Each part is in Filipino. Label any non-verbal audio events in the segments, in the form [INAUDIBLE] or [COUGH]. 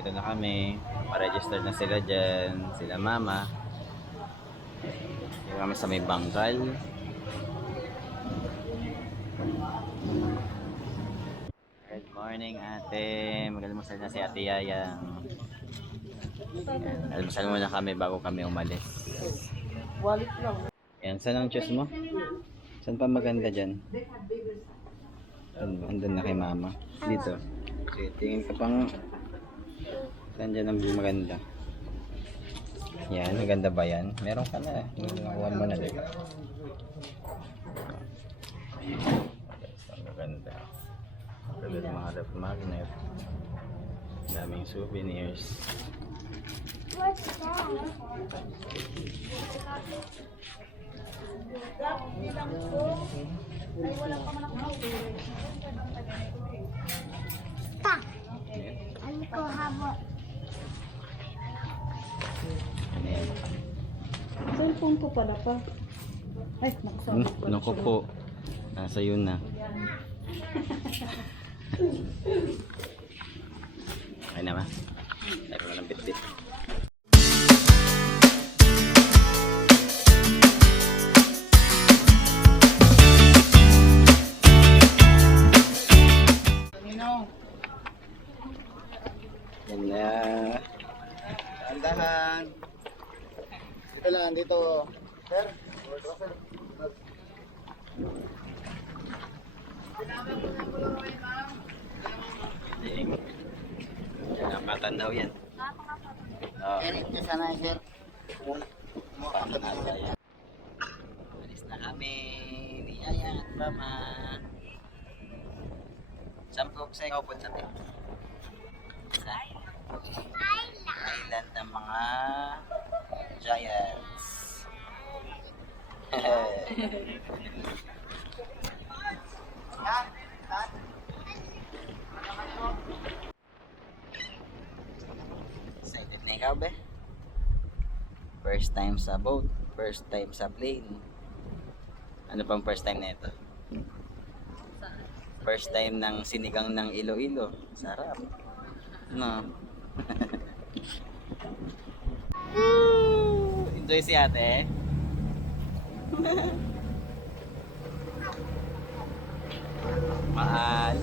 Dito na kami. Pa-register na sila dyan. Sila mama. Dito kami sa may bangkal. Good morning ate. Mag-almusal na si ate Yayang. Yan. Almusal muna kami bago kami umalis. Wallet lang. Yan, saan ang choose mo? Saan pa maganda dyan? Andun, na kay mama. Dito. Okay, tingin ka pang saan dyan ang maganda? Yan, maganda ba yan? Meron ka na. Nakuha mo na, di ba? Ang maganda. Maganda mga rep magnet. Daming souvenirs. Pa, ano ko habot? Ano yan? Cellphone ko pala pa. Ay, Hmm, nakasama ko. Naku po. Nasa yun na. [LAUGHS] Okay na ma. Tayo mo ng bitbit. Yan po sa ikaw po sabi? Sa island ng mga giants. Excited na ikaw, be? First time sa boat, first time sa plane. Ano pang first time na ito? First time ng sinigang ng Iloilo. Sarap. No. [LAUGHS] Enjoy si ate. [LAUGHS] Maalon.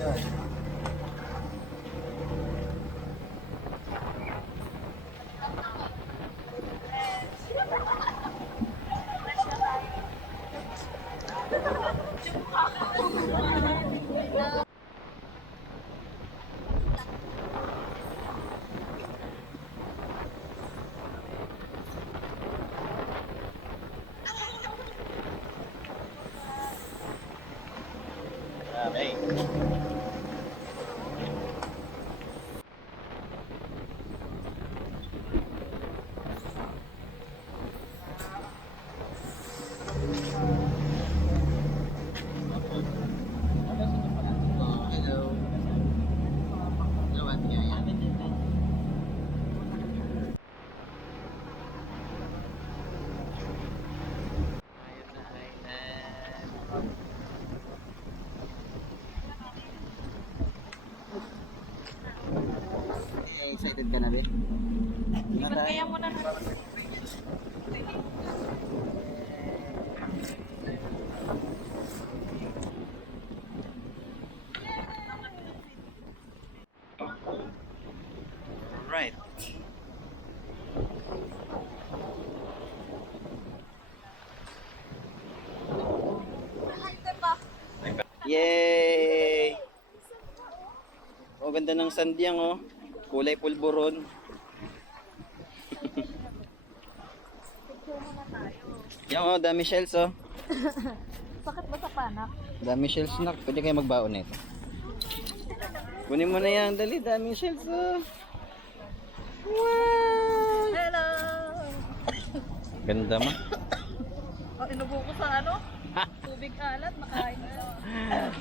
Excited ka na rin? Kaya mo na Right. Yay! Oh, ganda ng sandyang oh. Kulay pulburon. Yan oh, dami shells oh. [LAUGHS] Bakit ba sa panak? Dami shells na. Pwede kayo magbaon nito. Kunin mo na yan. Dali, dami shells oh. Wow! Hello! Ganda mo. [LAUGHS] Oh, inubo ko sa ano? [LAUGHS] Tubig alat, makain na.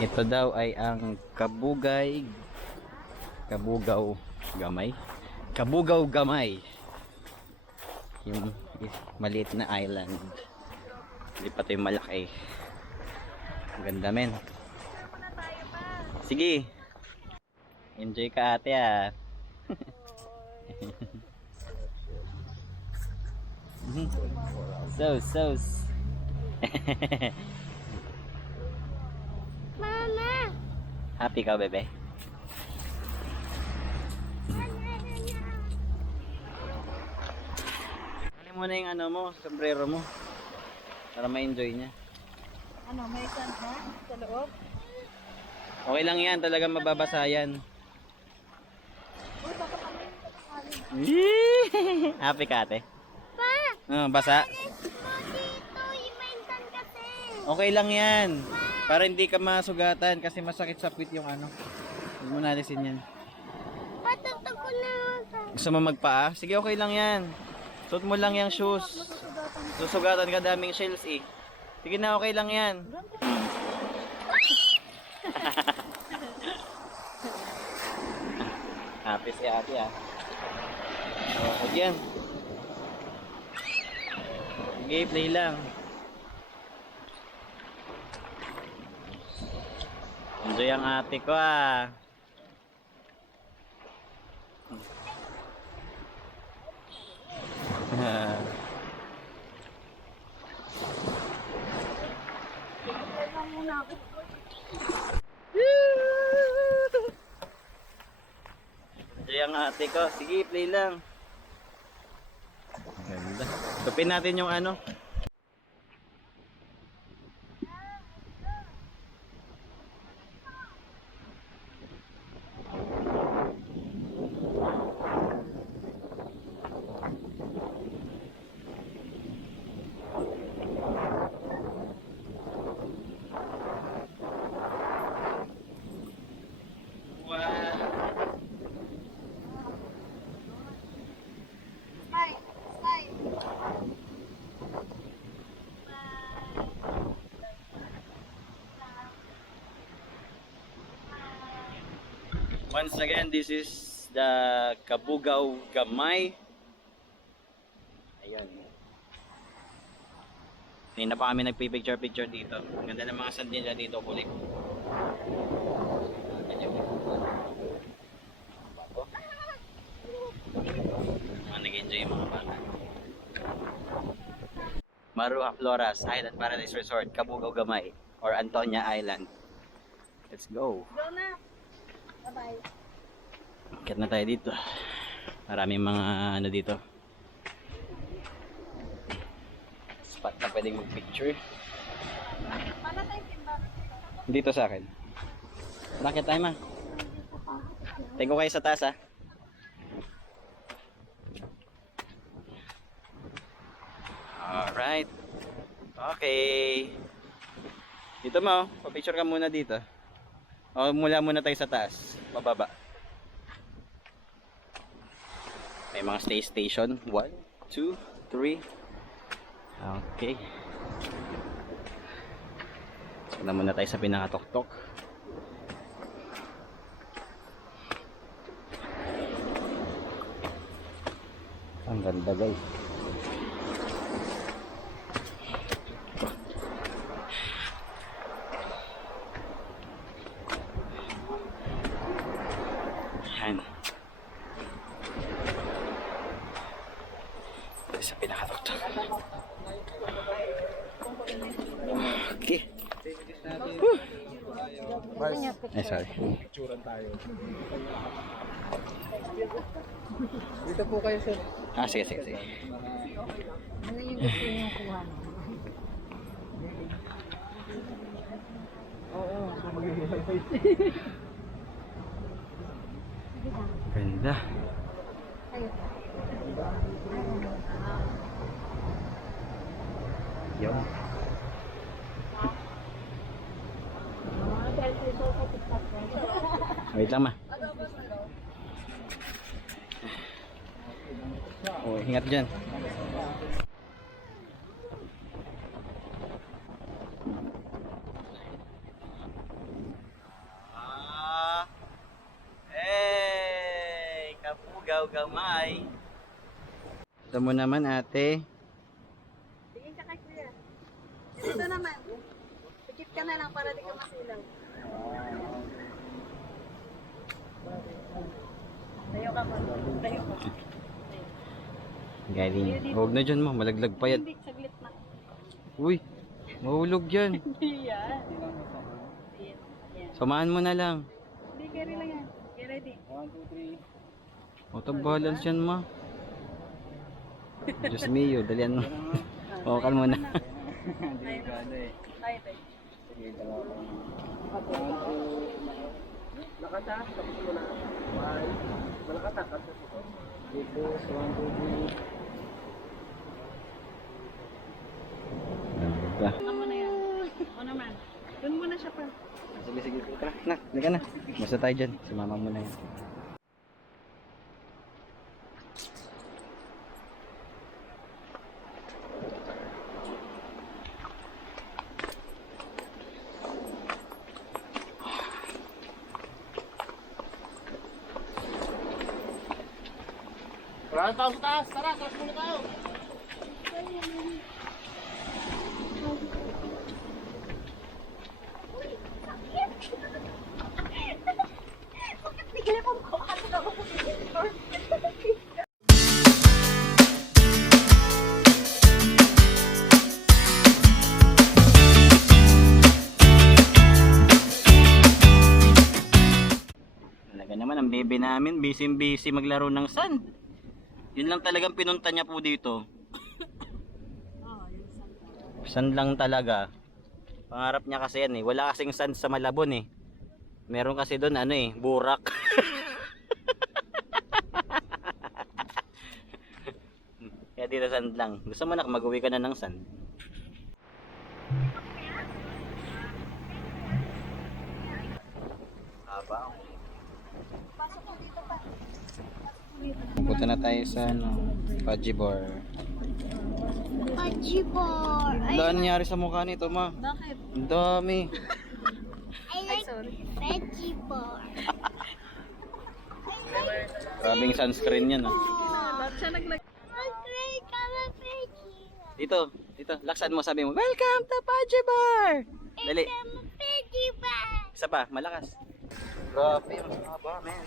Ito daw ay ang kabugay kabugaw gamay kabugaw gamay yung maliit na island hindi pa ito yung malaki ang ganda men sige Enjoy ka ate ah. [LAUGHS] so, so. [LAUGHS] Mama! Happy ka, bebe? Mo na yung ano mo, sombrero mo. Para ma-enjoy niya. Ano, may sun ha? Sa loob? Okay lang yan, talaga mababasa yan. [LAUGHS] Happy ka ate? Pa! Oh, basa? Okay lang yan. Para hindi ka masugatan kasi masakit sa puwit yung ano. Huwag mo nalisin yan. Patugtog ko na. Gusto mo magpaa? Sige, okay lang yan. Suot mo lang yung shoes. Susugatan ka daming shells eh. Sige na, okay lang yan. [LAUGHS] Happy si ate ah. Oh, yan. Sige, play lang. Enjoy ang ate ko ah. [LAUGHS] Enjoy ang ate ko. Sige, play lang. Ganda. Tupin natin yung ano. This is the Kabugaw Gamay. Ayan. Hindi na pa kami nagpipicture-picture dito. Ang ganda ng mga sand nila dito, kulik. Mga nag-enjoy yung mga bata. Marua Floras Island Paradise Resort, Kabugaw Gamay, or Antonia Island. Let's go! Go na! Bye-bye. Akit na tayo dito. Maraming mga ano dito. Spot na pwedeng mag-picture. Dito sa akin. Bakit tayo ma? Tayo ko kayo sa taas ah. Alright. Okay. Dito mo, pa-picture ka muna dito. O mula muna tayo sa taas. Bababa. May mga stay station. 1, 2, 3. Okay. So na muna tayo sa pinakatok-tok. Ang ganda guys. Yan. Ito sa pinakatok-tok. Okay. Ay, sorry. Dito po kayo, sir. Ah, sige, sige, sige. Ano yung gusto niyong kuha? Ganda. Kayo. Yun. Ah, dahil ito sa TikTok. Wait lang ma. Oh, ingat dyan. Ah, hey, kapugaw gamay. Ito mo naman ate. Tingin ka kay kuya. Ito naman. Pikit ka na lang para di ka masilaw. Tayo ka pa. Tayo ka. Galing. Huwag na dyan ma, malaglag pa yan. Hindi, saglit na. Uy, mahulog yan. [LAUGHS] Hindi yan. Samahan mo na lang. Hindi, carry lang yan. Get ready. Auto balance yan ma. [LAUGHS] Diyos mio, dalian mo. [LAUGHS] Wakal mo na. Tayo tayo. tayo. Nakataas, tapos mo na. One. Ganda. Ano na yan? O naman. Doon muna siya pa. Sige, sige. Tara, na, halika na. Basta tayo dyan. Si mama mo na yan. Bebe namin, busy-busy maglaro ng sand. Yun lang talagang pinunta niya po dito. Sand lang talaga. Pangarap niya kasi yan eh. Wala kasing sand sa Malabon eh. Meron kasi doon ano eh, burak. [LAUGHS] Kaya dito sand lang. Gusto mo na mag-uwi ka na ng sand. Haba. Punta na tayo sa ano, Paji Bar. Pajibor. Ang daan nangyari sa mukha nito, ma. Bakit? Ang dami. I like sorry. veggie [LAUGHS] Grabing sunscreen yan, ah. Siya naglag... Veggie. Dito, dito. Laksan mo, sabi mo, Welcome to Paji Bar! Dali. Come on, veggie bar. Isa pa, malakas. Grabe, mas haba, man.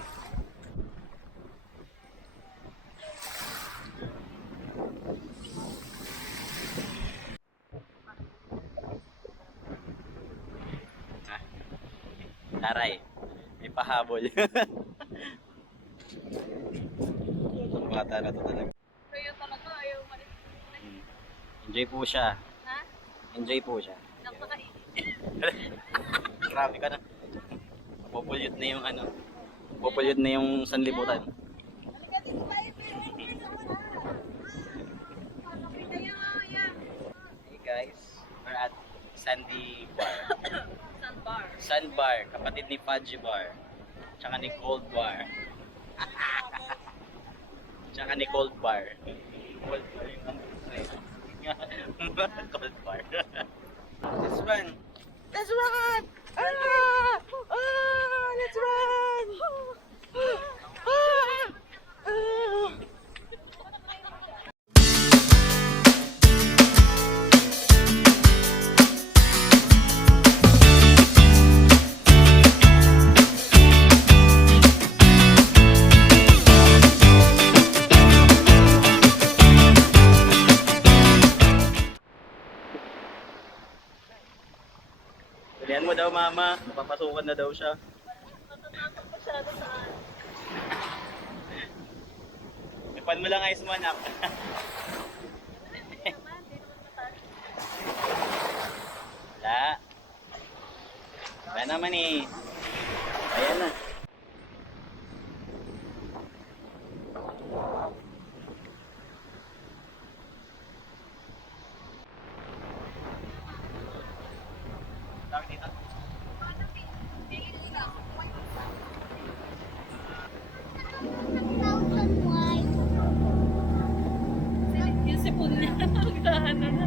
Taray, may pahabol. [LAUGHS] Itong bata na to talaga. Kaya talaga, ayaw malis. Enjoy po siya. Ha? Enjoy po siya. [LAUGHS] Grabe ka na. Mapupulyot na yung ano. Mapupulyot na yung sanlibutan. Na yan. Hey guys, we're at Sandy Bar. [LAUGHS] Sandbar. Sandbar, kapatid ni Fudgy Bar. Tsaka ni Cold Bar. [LAUGHS] Tsaka ni Cold Bar. Cold Bar yung. [LAUGHS] Cold Bar. [LAUGHS] Let's run! Let's run! Ah! Ah! Let's run! Ah! Ah! Dalihan mama, napapasukan na daw siya. Masyado sa Ipan mo lang ayos mo anak. Wala. Wala naman eh. Ayan na. Tawag dito. Thousand white. Yung sipon niya. Magdahan na na.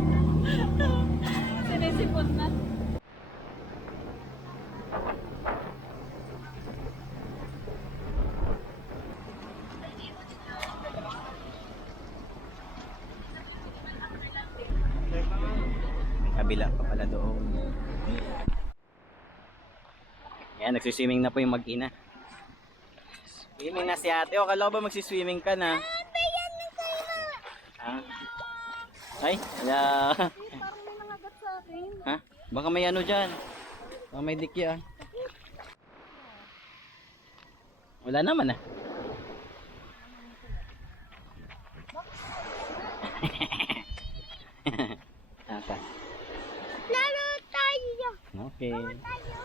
Sinisipon na. Kabila pa pala doon. Ayan, nagsiswimming na po yung mag-ina. Swimming na si ate. O, kala ko ba magsiswimming ka na? Ha? Ay, may nangagat sa akin. ha? Baka may ano dyan. Baka may dikya. Wala naman ah. [LAUGHS] Ata. Laro tayo. Okay. Tayo.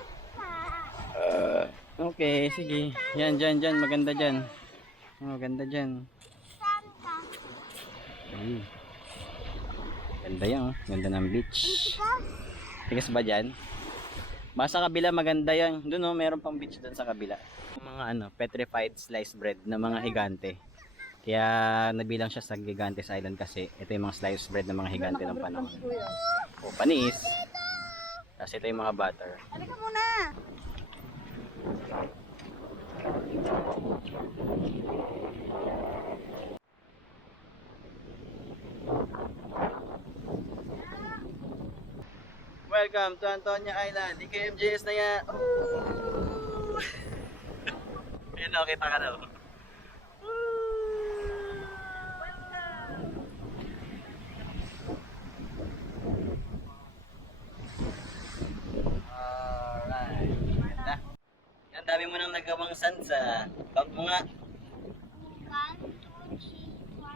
Okay, sige. Yan, dyan, dyan. Maganda dyan. Maganda dyan. Santa. Ay. Ganda yan, oh. Ganda ng beach. Tigas ba dyan? Baka sa kabila maganda yan. Doon oh, meron pang beach doon sa kabila. Mga ano, petrified sliced bread na mga higante. Kaya nabilang siya sa Gigantes Island kasi ito yung mga sliced bread ng mga higante ng panahon. O panis. Tapos ito yung mga butter. Halika muna. Welcome to Antonia Island. DKMJS na yan. Ayan o, [LAUGHS] kita ka na. Nagawang sansa. Count mo nga. One, two, three, four.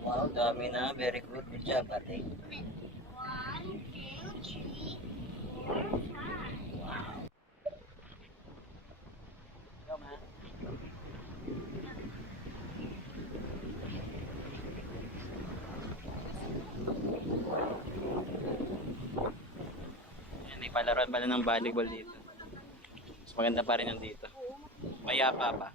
Wow, dami na. Very good. Good job, ate. One, two, three, four, five. Ikaw, ma. Yan, pala ng volleyball dito. Mas maganda pa rin yung dito. Mayapa pa.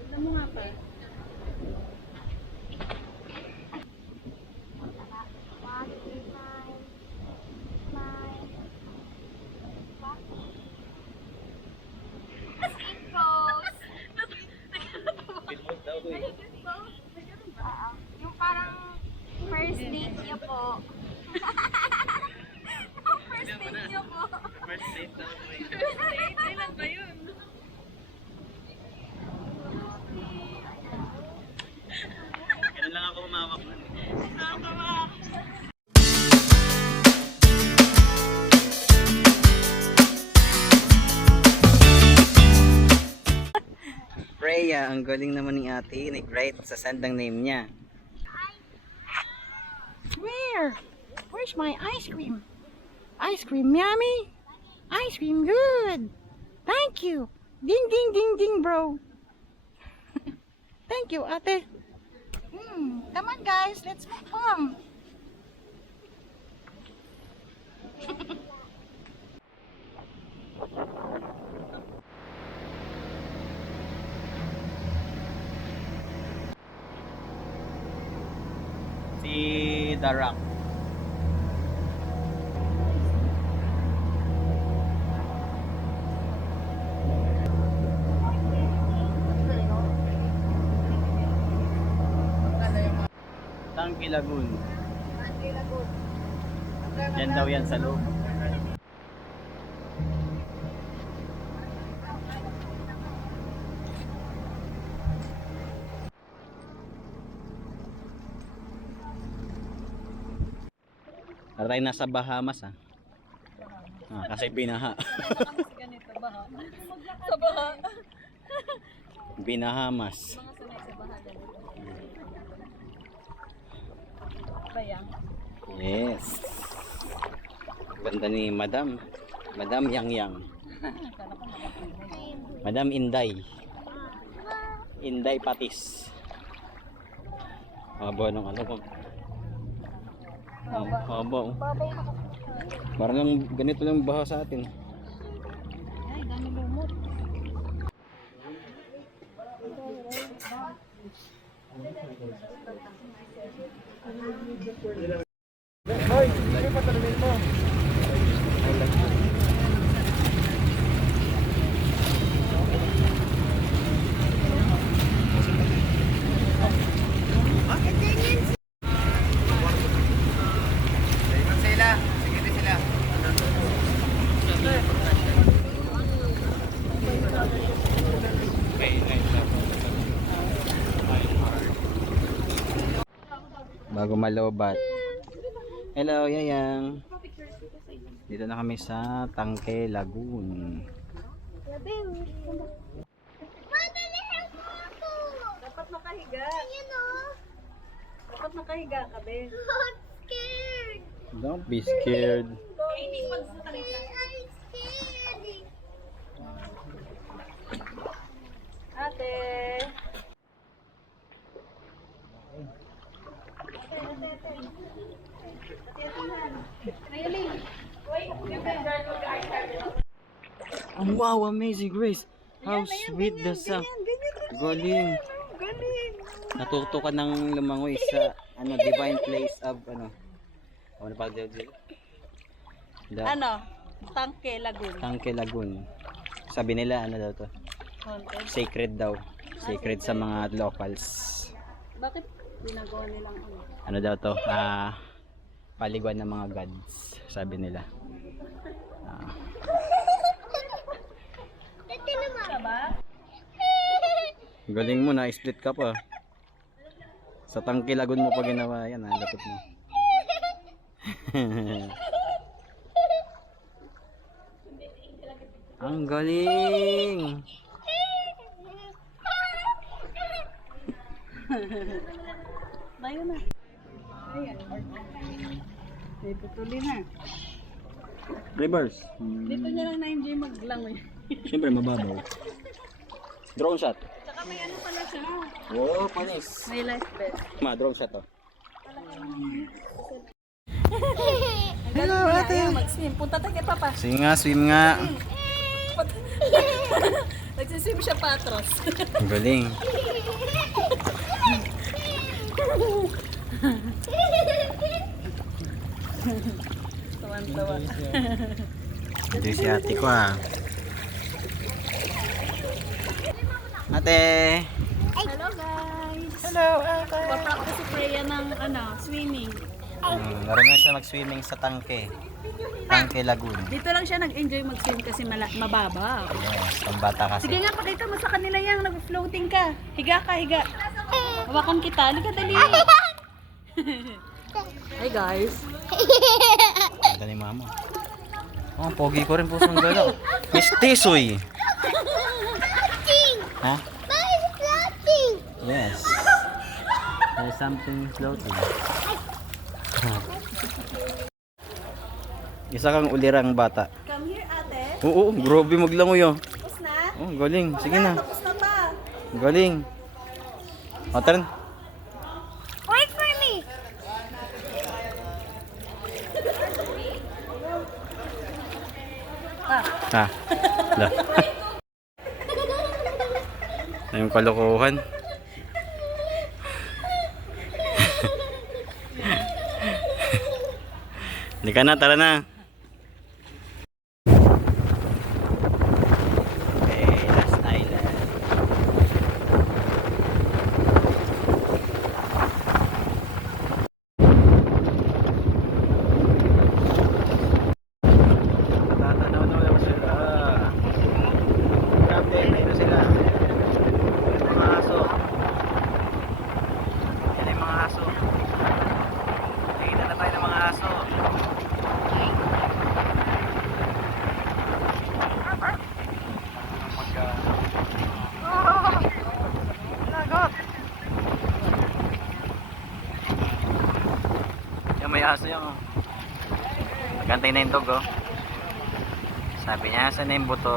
Tignan mo nga pa. One, two, five, five, five. Skip pose. Pitbull daw ko eh. Oo. Yung parang first date niyo po. first date niyo po. Kailan ba yun? Ganun lang ako umawak nun. Freya, ang galing naman ni ate. Nag-write sa sandang name niya. Where? Where's my ice cream? Ice cream yummy? Ice cream good. Thank you. Ding ding ding ding bro. [LAUGHS] Thank you ate. Hmm, come on guys, let's make fun. [LAUGHS] Si The. Tangki Lagoon. Yan daw yan sa loob. Para tayo nasa Bahamas ah. ah kasi binaha. ganito. Sa baha. Binahamas. Mga sanay sa baha ganito. Bayang. Yes. Ganda ni Madam. Madam Yang Yang. [LAUGHS] Madam Inday. Inday Patis. Haba ng ano ko. Haba. Parang ganito lang baha sa atin. Ay, dami lumot. Hoy, sige pa tanungin mo. Malobat. Hello, Yayang. Dito na kami sa Tangke Lagoon. Dapat nakahiga. You know, Dapat nakahiga ka, be. I'm scared. Don't be scared. I'm scared. Ate. Oh, wow, amazing grace. How sweet the sound. Galing. Galing. Natuto ka ng lumangoy sa ano divine place of ano. Ano pa dito? Ano? Tangke Lagoon. Tangke Lagoon. Sabi nila ano daw to? Haunted. Sacred daw. Sacred sa mga locals. Bakit ginagawa nilang ano? Ano daw to? Ah, paliguan ng mga gods. Sabi nila. Ah, Ito naman. Galing mo na, split ka pa. Sa Tangke Lagoon mo pa ginawa yan, ah, lapit mo. [LAUGHS] Ang galing! Tayo na. Ayan. May putuli na. Reverse. Dito niya lang na-enjoy maglangoy. Siyempre mababaw. Drone shot. May ano pala siya. Oh, panis. May life vest. Ma, drone shot oh. Hello, ate. Mag-swim. Punta tayo kay Papa. Sige nga, swim nga. [LAUGHS] Nagsiswim siya patros. Ang galing. [LAUGHS] Tawan-tawa. Ito si ate ko ah. Ate! Hello guys. Hello, ate. Pa-practice si Freya ng ano, swimming. Hmm, laro na siya mag-swimming sa tangke. Tangke Lagoon. Dito lang siya nag-enjoy mag-swim kasi mala- mababa. Yes, pambata kasi. Sige nga, pakita mo sa kanila yung nag-floating ka. Higa ka, higa. Hawakan kita. Halika, dali. [LAUGHS] Hi guys. Ganda ni mama. Oh, pogi ko rin po sa galaw. Mistisoy! Ha? Bye, floating. Yes. There's something floating. Isa kang ulirang bata. Come here, ate. Oo, grabe maglangoy oh. Tapos na? Oh, galing. Sige na. Tapos na pa. Galing. O, turn. Wait for me. Ah, [LAUGHS] Ha. La. Yung kalokohan? [LAUGHS] Hindi ka na, tara na. Okay, last island. Tatanaw na lang sila. Captain, dito sila. Mga aso. Yan yung mga aso. Nakita na tayo ng mga aso. Yan may aso yung oh. Nagantay na yung dog oh. Sabi niya, saan na yung buto?